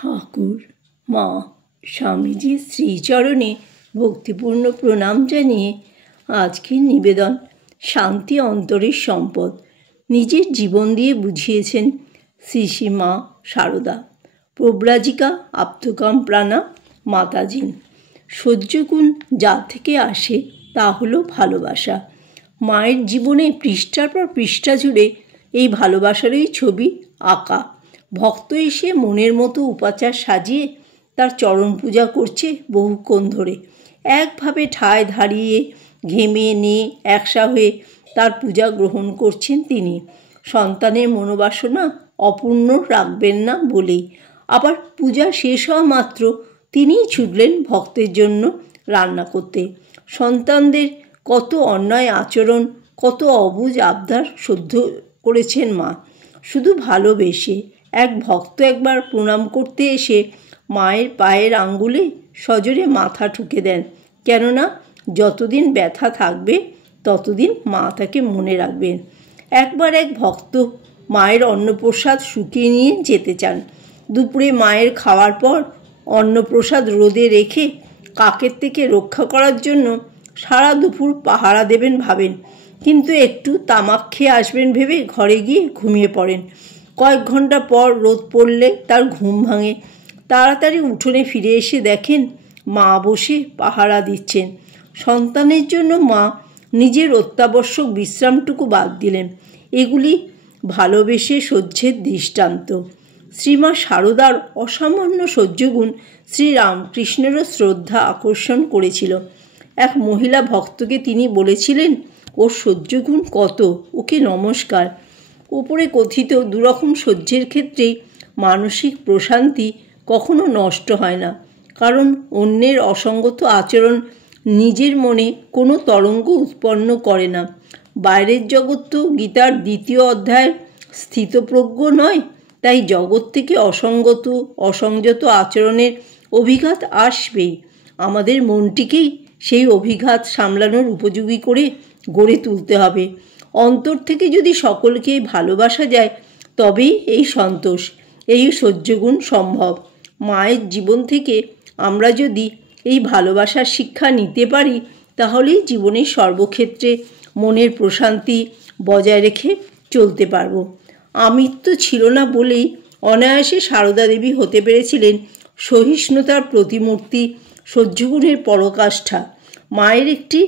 ঠাকুর মা স্বামীজির শ্রীচরণে ভক্তিপূর্ণ প্রণাম জানিয়ে আজকের নিবেদন শান্তি অন্তরের সম্পদ নিজের জীবন দিয়ে বুঝিয়েছেন শ্রী শ্রী মা সারদা। প্রব্রাজিকা আপ্তকাম প্রাণা মাতাজিন। সহ্যগুণ যা থেকে আসে তা হলো ভালোবাসা। মায়ের জীবনে পৃষ্ঠার পর পৃষ্ঠা জুড়ে এই ভালোবাসারই ছবি আঁকা। ভক্ত এসে মনের মতো উপাচার সাজিয়ে তার চরণ পূজা করছে বহুক্ষণ ধরে। একভাবে ঠায় দাঁড়িয়ে ঘেমে নিয়ে একসা হয়ে তার পূজা গ্রহণ করছেন তিনি। সন্তানের মনোবাসনা অপূর্ণ রাখবেন না বলেই। আবার পূজা শেষ হওয়া মাত্র তিনিই ছুটলেন ভক্তের জন্য রান্না করতে। সন্তানদের কত অন্যায় আচরণ, কত অবুঝ আবদার সহ্য করেছেন মা, শুধু ভালোবেসে। এক ভক্ত একবার প্রণাম করতে এসে মায়ের পায়ের আঙ্গুলে সজোরে মাথা ঠুকে দেন, কেননা যতদিন ব্যথা থাকবে ততদিন মা তাকে মনে রাখবেন। একবার এক ভক্ত মায়ের অন্নপ্রসাদ শুকিয়ে নিয়ে যেতে চান। দুপুরে মায়ের খাওয়ার পর অন্নপ্রসাদ রোদে রেখে কাকের থেকে রক্ষা করার জন্য সারা দুপুর পাহারা দেবেন ভাবেন, কিন্তু একটু তামাক খেয়ে আসবেন ভেবে ঘরে গিয়ে ঘুমিয়ে পড়েন। কয়েক ঘন্টা পর রোদ পড়লে তার ঘুম ভাঙে। তাড়াতাড়ি উঠোনে ফিরে এসে দেখেন মা বসে পাহারা দিচ্ছেন। সন্তানের জন্য মা নিজের অত্যাবশ্যক বিশ্রামটুকু বাদ দিলেন। এগুলি ভালোবেসে সহ্যের দৃষ্টান্ত। শ্রীমা সারদার অসামান্য সহ্যগুণ শ্রীরামকৃষ্ণেরও শ্রদ্ধা আকর্ষণ করেছিল। এক মহিলা ভক্তকে তিনি বলেছিলেন, ওর সহ্যগুণ কত, ওকে নমস্কার। ওপরে কথিত দুরকম সহ্যের ক্ষেত্রেই মানসিক প্রশান্তি কখনো নষ্ট হয় না, কারণ অন্যের অসঙ্গত আচরণ নিজের মনে কোনো তরঙ্গ উৎপন্ন করে না। বাইরের জগৎ তো গীতার 2য় অধ্যায় স্থিতপ্রজ্ঞ নয়, তাই জগৎ থেকে অসঙ্গত অসংযত আচরণের অভিঘাত আসবেই। আমাদের মনটিকেই সেই অভিঘাত সামলানোর উপযোগী করে গড়ে তুলতে হবে। অন্তর থেকে যদি সকলকে ভালোবাসা যায় তবেই এই সন্তোষ, এই সহ্যগুণ সম্ভব। মায়ের জীবন থেকে আমরা যদি এই ভালোবাসার শিক্ষা নিতে পারি তাহলেই জীবনের সর্বক্ষেত্রে মনের প্রশান্তি বজায় রেখে চলতে পারব। আমিত্ব ছিল না বলেই অনায়াসে সারদা দেবী হতে পেরেছিলেন সহিষ্ণুতার প্রতিমূর্তি, সহ্যগুণের পরাকাষ্ঠা। মায়ের একটি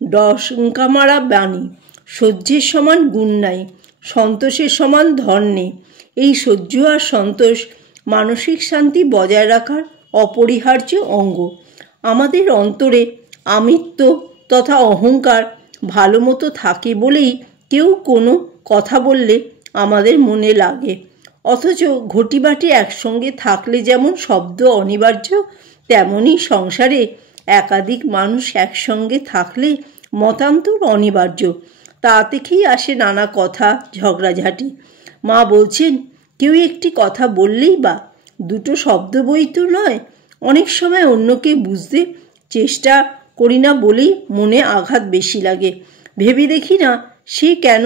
ডঙ্কামারা বাণী, সহ্যের সমান গুণ নাই, সন্তোষের সমান ধন নেই। এই সহ্য আর সন্তোষ মানসিক শান্তি বজায় রাখার অপরিহার্য অঙ্গ। আমাদের অন্তরে আমিত্ব তথা অহংকার ভালো মতো থাকে বলেই কেউ কোনো কথা বললে আমাদের মনে লাগে, অথচ ঘটিবাটি একসঙ্গে থাকলে যেমন শব্দ অনিবার্য, তেমনই সংসারে একাধিক মানুষ একসঙ্গে থাকলে মতান্তর অনিবার্য। তা থেকেই আসে নানা কথা, ঝগড়াঝাঁটি। মা বলছেন, কেউ একটি কথা বললেই বা দুটো শব্দ বই তো নয়, অনেক সময় অন্যকে বুঝতে চেষ্টা করি না বলেই মনে আঘাত বেশি লাগে। ভেবে দেখি না সে কেন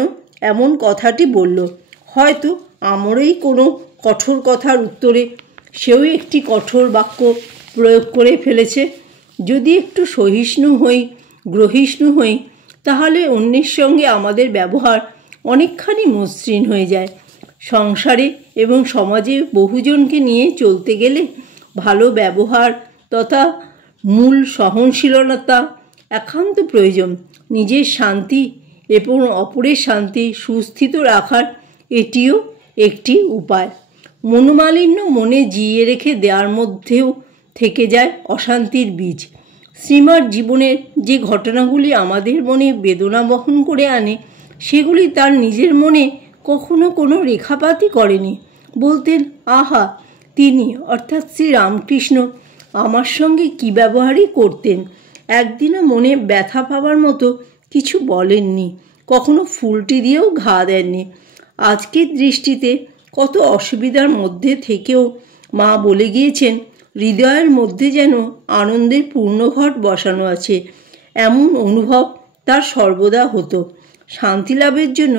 এমন কথাটি বলল। হয়তো আমারই কোনো কঠোর কথার উত্তরে সেও একটি কঠোর বাক্য প্রয়োগ করে ফেলেছে। যদি একটু সহিষ্ণু হই, গ্রহিষ্ণু হই, তাহলে অন্যের সঙ্গে আমাদের ব্যবহার অনেকখানি মসৃণ হয়ে যায়। সংসারে এবং সমাজে বহুজনকে নিয়ে চলতে গেলে ভালো ব্যবহার তথা মূল সহনশীলতা একান্ত প্রয়োজন। নিজের শান্তি এবং অপরের শান্তি সুস্থিত রাখার এটিও একটি উপায়। মনোমালিন্য মনে জিয়ে রেখে দেওয়ার মধ্যেও থেকে যায় অশান্তির বীজ। শ্রীমার জীবনের যে ঘটনাগুলি আমাদের মনে বেদনা বহন করে আনে, সেগুলি তার নিজের মনে কখনো কোনো রেখাপাতই করেনি। বলতেন, আহা, তিনি অর্থাৎ শ্রীরামকৃষ্ণ আমার সঙ্গে কী ব্যবহারই করতেন। একদিনও মনে ব্যথা পাওয়ার মতো কিছু বলেননি, কখনো ফুলটি দিয়েও ঘা দেননি। আজকের দৃষ্টিতে কত অসুবিধার মধ্যে থেকেও মা বলে গিয়েছেন, হৃদয়ের মধ্যে যেন আনন্দের পূর্ণঘট বসানো আছে, এমন অনুভব তার সর্বদা হতো। শান্তি লাভের জন্য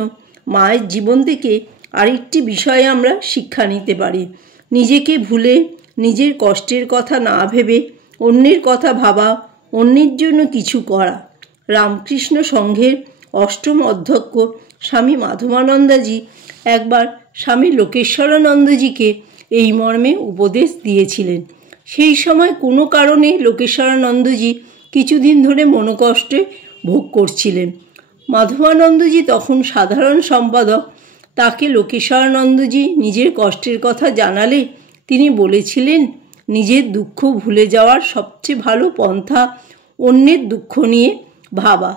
মায়ের জীবন থেকে আরেকটি বিষয়ে আমরা শিক্ষা নিতে পারি। নিজেকে ভুলে নিজের কষ্টের কথা না ভেবে অন্যের কথা ভাবা, অন্যের জন্য কিছু করা। রামকৃষ্ণ সংঘের অষ্টম অধ্যক্ষ স্বামী মাধবানন্দজি একবার স্বামী লোকেশ্বরানন্দজিকে এই মর্মে উপদেশ দিয়েছিলেন। সেই সময় কোনো কারণে লোকেশ্বরানন্দজি কিছুদিন ধরে মনোকষ্টে ভোগ করছিলেন। মাধবানন্দজি তখন সাধারণ সম্পাদক। তাকে লোকেশ্বরানন্দজি নিজের কষ্টের কথা জানালে তিনি বলেছিলেন, নিজের দুঃখ ভুলে যাওয়ার সবচেয়ে ভালো পন্থা অন্যের দুঃখ নিয়ে ভাবা।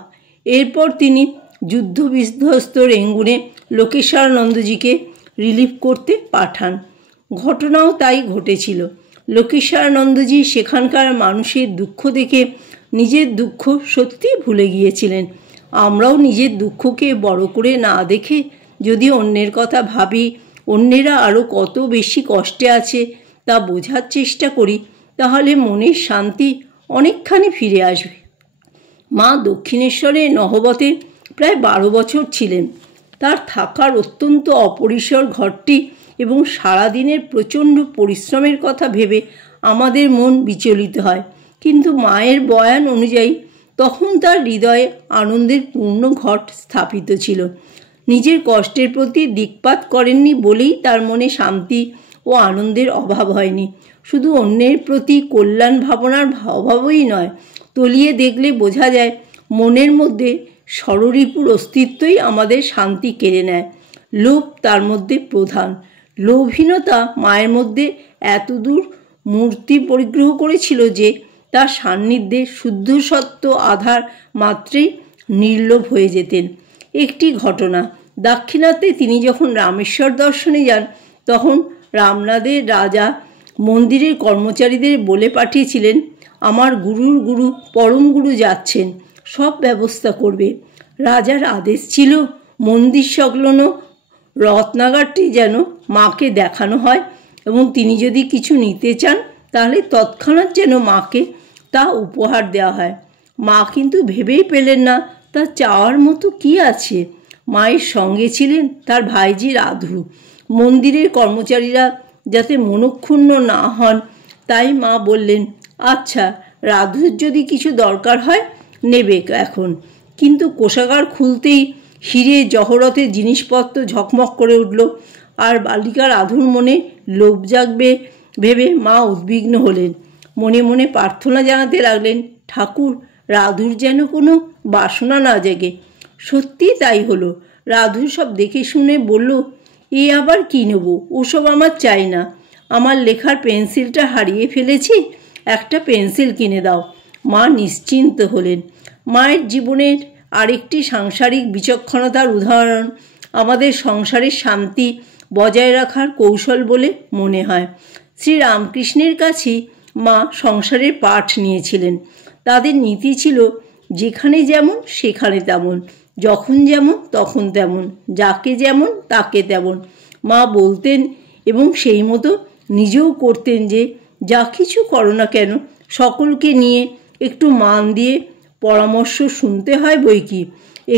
এরপর তিনি যুদ্ধ বিধ্বস্ত রেঙ্গুনে লোকেশ্বরানন্দজিকে রিলিফ করতে পাঠান। ঘটনাও তাই ঘটেছিল। লোকেশ্বরানন্দজি সেখানকার মানুষের দুঃখ দেখে নিজের দুঃখ সত্যিই ভুলে গিয়েছিলেন। আমরাও নিজের দুঃখকে বড় করে না দেখে যদি অন্যের কথা ভাবি, অন্যেরা আরও কত বেশি কষ্টে আছে তা বোঝার চেষ্টা করি, তাহলে মনের শান্তি অনেকখানি ফিরে আসবে। মা দক্ষিণেশ্বরে নহবতে প্রায় 12 বছর ছিলেন। তার থাকার অত্যন্ত অপরিসর ঘরটি এবং সারাদিনের প্রচণ্ড পরিশ্রমের কথা ভেবে আমাদের মন বিচলিত হয়। কিন্তু মায়ের বয়ান অনুযায়ী তখন তার হৃদয়ে আনন্দের পূর্ণ ঘট স্থাপিত ছিল। নিজের কষ্টের প্রতি দিকপাত করেননি বলেই তার মনে শান্তি ও আনন্দের অভাব হয়নি। শুধু অন্যের প্রতি কল্যাণ ভাবনার অভাবই নয়, তলিয়ে দেখলে বোঝা যায় মনের মধ্যে ষড়রিপুর অস্তিত্বই আমাদের শান্তি কেড়ে নেয়। লোভ তার মধ্যে প্রধান। লোভহীনতা মায়ের মধ্যে এতদূর মূর্তি পরিগ্রহ করেছিল যে তার সান্নিধ্যে শুদ্ধ সত্য আধার মাত্রেই নির্লোভ হয়ে যেতেন। একটি ঘটনা, দাক্ষিণাত্যে তিনি যখন রামেশ্বর দর্শনে যান তখন রামনাদের রাজা মন্দিরের কর্মচারীদের বলে পাঠিয়েছিলেন, আমার গুরুর গুরু পরম গুরু যাচ্ছেন, সব ব্যবস্থা করবে। রাজার আদেশ ছিল মন্দির সংলগ্ন রত্নাগারটি যেন মাকে দেখানো হয় এবং তিনি যদি কিছু নিতে চান তাহলে তৎক্ষণাৎ যেন মাকে তা উপহার দেওয়া হয়। মা কিন্তু ভেবেই পেলেন না তার চাওয়ার মতো কি আছে। মায়ের সঙ্গে ছিলেন তার ভাইজি রাধু। মন্দিরের কর্মচারীরা যাতে মনক্ষুণ্ণ না হন তাই মা বললেন, আচ্ছা, রাধুর যদি কিছু দরকার হয় নেবে এখন। কিন্তু কোষাগার খুলতেই হিরে জহরতের জিনিসপত্র ঝকমক করে উঠল, আর বালিকা রাধুর মনে লোভ জাগবে ভেবে মা উদ্বিগ্ন হলেন। মনে মনে প্রার্থনা জানাতে লাগলেন, ঠাকুর, রাধুর যেন কোনো বাসনা না জেগে। সত্যি তাই হলো। রাধু সব দেখে শুনে বলল, এ আবার কী নেব, ওসব আমার চাই না। আমার লেখার পেন্সিলটা হারিয়ে ফেলেছি, একটা পেন্সিল কিনে দাও। মা নিশ্চিন্ত হলেন। মায়ের জীবনের আরেকটি সাংসারিক বিচক্ষণতার উদাহরণ আমাদের সংসারের শান্তি বজায় রাখার কৌশল বলে মনে হয়। শ্রীরামকৃষ্ণের কাছেই মা সংসারের পাঠ নিয়েছিলেন। তাদের নীতি ছিল, যেখানে যেমন সেখানে তেমন, যখন যেমন তখন তেমন, যাকে যেমন তাকে তেমন। মা বলতেন এবং সেই মতো নিজেও করতেন যে, যা কিছু করো না কেন সকলকে নিয়ে একটু মান দিয়ে পরামর্শ শুনতে হয় বই কি,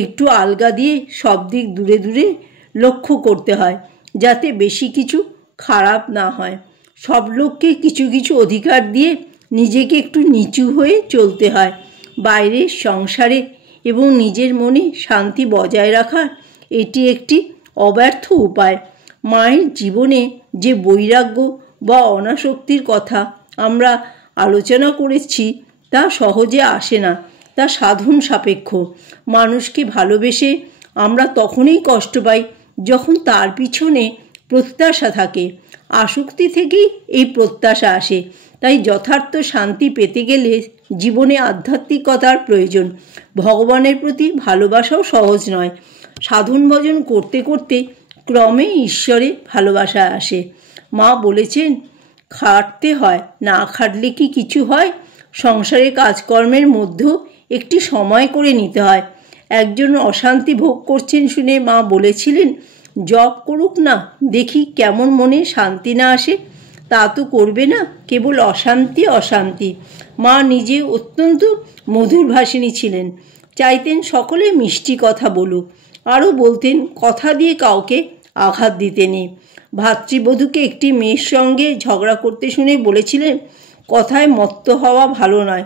একটু আলগা দিয়ে সব দিক দূরে দূরে লক্ষ্য করতে হয়, যাতে বেশি কিছু খারাপ না হয়। সব লোককে কিছু কিছু অধিকার দিয়ে নিজেকে একটু নিচু হয়ে চলতে হয়। বাইরের সংসারে এবং নিজের মনে শান্তি বজায় রাখার এটি একটি অব্যর্থ উপায়। মায়ের জীবনে যে বৈরাগ্য বা অনাসক্তির কথা আমরা আলোচনা করেছি তা সহজে আসে না, তা সাধন সাপেক্ষ। মানুষকে ভালোবেসে আমরা তখনই কষ্ট পাই যখন তার পিছনে প্রত্যাশা থাকে। আসক্তি থেকেই এই প্রত্যাশা আসে। তাই যথার্থ শান্তি পেতে গেলে জীবনে আধ্যাত্মিকতার প্রয়োজন। ভগবানের প্রতি ভালোবাসাও সহজ নয়। সাধন ভজন করতে করতে ক্রমে ঈশ্বরে ভালোবাসা আসে। মা বলেছেন, খাটতে হয়, না খাটলে কি কিছু হয়? সংসারে কাজকর্মের মধ্যেও একটি সময় করে নিতে হয়। একজন অশান্তি ভোগ করছেন শুনে মা বলেছিলেন, জপ করুক না, দেখি কেমন মনে শান্তি না আসে। তা তো করবে না, কেবল অশান্তি অশান্তি। মা নিজে অত্যন্ত মধুরভাষিণী ছিলেন, চাইতেন সকলে মিষ্টি কথা বলুক। আরও বলতেন, কথা দিয়ে কাউকে আঘাত দিতে নেই। ভাতৃবধূকে একটি মেয়ের সঙ্গে ঝগড়া করতে শুনে বলেছিলেন, কথায় মত্ত হওয়া ভালো নয়,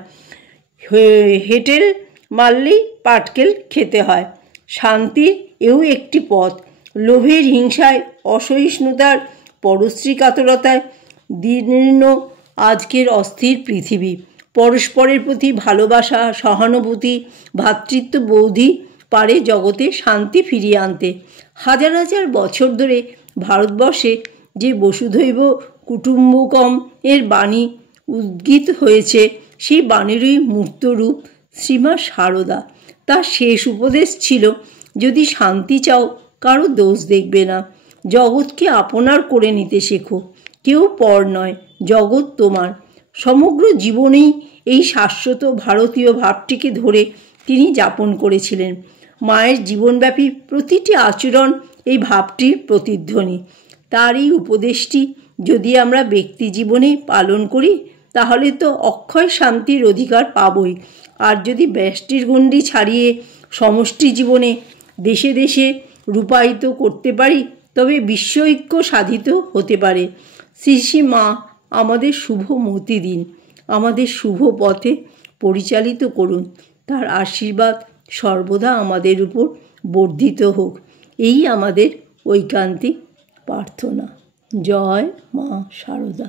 হেঁটেল মারলেই পাটকেল খেতে হয়। শান্তির এও একটি পথ। লোভের হিংসায়, অসহিষ্ণুতার, পরশ্রী কাতরতায় দীর্ণ আজকের অস্থির পৃথিবী। পরস্পরের প্রতি ভালোবাসা, সহানুভূতি, ভ্রাতৃত্ব বোধই পারে জগতে শান্তি ফিরিয়ে আনতে। হাজার হাজার বছর ধরে ভারতবর্ষে যে বসুধৈব কুটুম্বকম এর বাণী উদ্গীত হয়েছে, সেই বাণীরই মূর্ত রূপ শ্রীমা সারদা। তার শেষ উপদেশ ছিল, যদি শান্তি চাও কারো দোষ দেখবে না, জগৎকে আপনার করে নিতে শেখো। কেউ পর নয়, জগৎ তোমার। সমগ্র জীবনেই এই শাশ্বত ভারতীয় ভাবটিকে ধরে তিনি যাপন করেছিলেন। মায়ের জীবনব্যাপী প্রতিটি আচরণ এই ভাবটির প্রতিধ্বনি। তার এই উপদেশটি যদি আমরা ব্যক্তি জীবনে পালন করি, তাহলে তো অক্ষয় শান্তির অধিকার পাবই। আর যদি ব্যষ্টির গণ্ডি ছাড়িয়ে সমষ্টি জীবনে দেশে দেশে রূপায়িত করতে পারি, তবে বিশ্বৈক্য সাধিত হতে পারে। শ্রী শ্রী মা আমাদের শুভ মতি দিন, আমাদের শুভ পথে পরিচালিত করুন। তার আশীর্বাদ সর্বদা আমাদের উপর বর্ধিত হোক, এই আমাদের ঐকান্তিক প্রার্থনা। জয় মা সারদা।